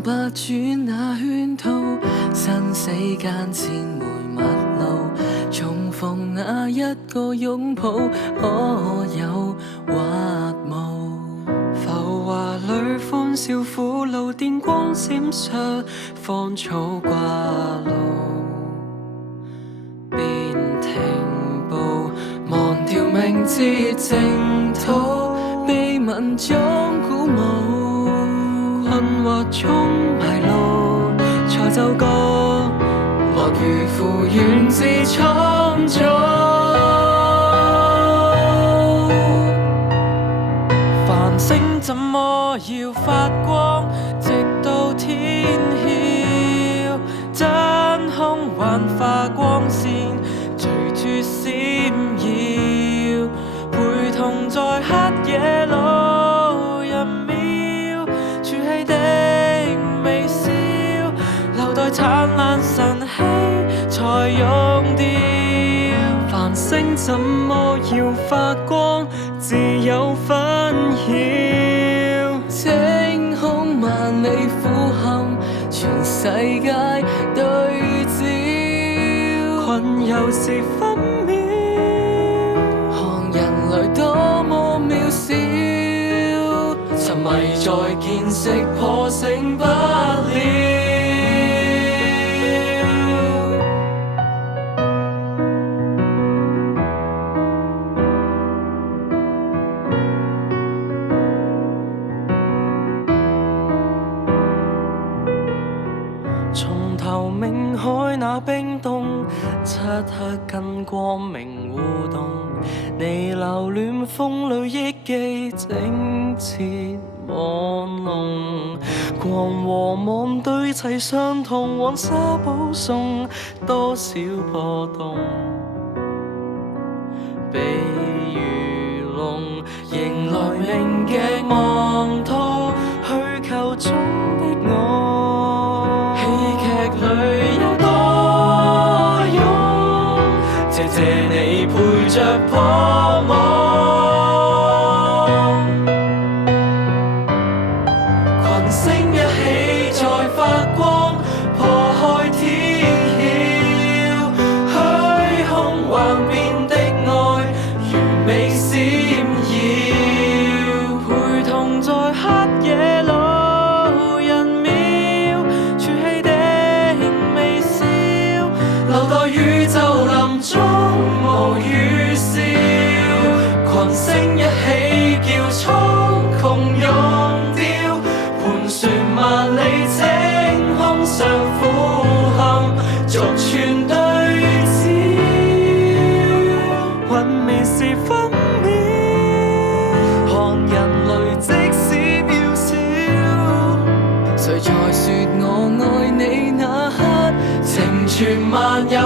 行不轉那圈套，生死間千回陌路，重逢那一個擁抱，可有或無？浮華裏歡笑苦惱，電光閃爍，芳草掛路，便停步，忘掉名字淨土，秘聞中鼓舞，困惑中迷路，才奏覺樂如負緣自創造。繁星怎麼要發光，直到天曉，真空幻化光線，隨處閃耀，陪同在黑夜路人渺，儲起的微笑，留待燦爛晨曦才溶掉。繁星怎麼要發光，自有紛擾，星空萬里俯瞰，全世界對照，困又是分秒，看人類多麼渺小，沉迷在見識破醒不了。從頭冥海那冰凍，漆黑跟光明互動，你留戀風裏憶記，整切朦朧，光和夢對齊相同，黃沙保送多少波動，被愚弄，迎來明鏡望托，虛構中的我。裏有多勇，謝謝你陪着破網，群星一起在發光，破開天曉，虛空幻變的愛如美閃耀，陪同在黑夜裏留待宇宙臨終無預兆，群星一起叫蒼穹溶掉，盤旋萬里青空上俯瞰，逐寸對照，韻味是分秒，看人類即使渺小，誰在說我愛你那刻，情傳萬有。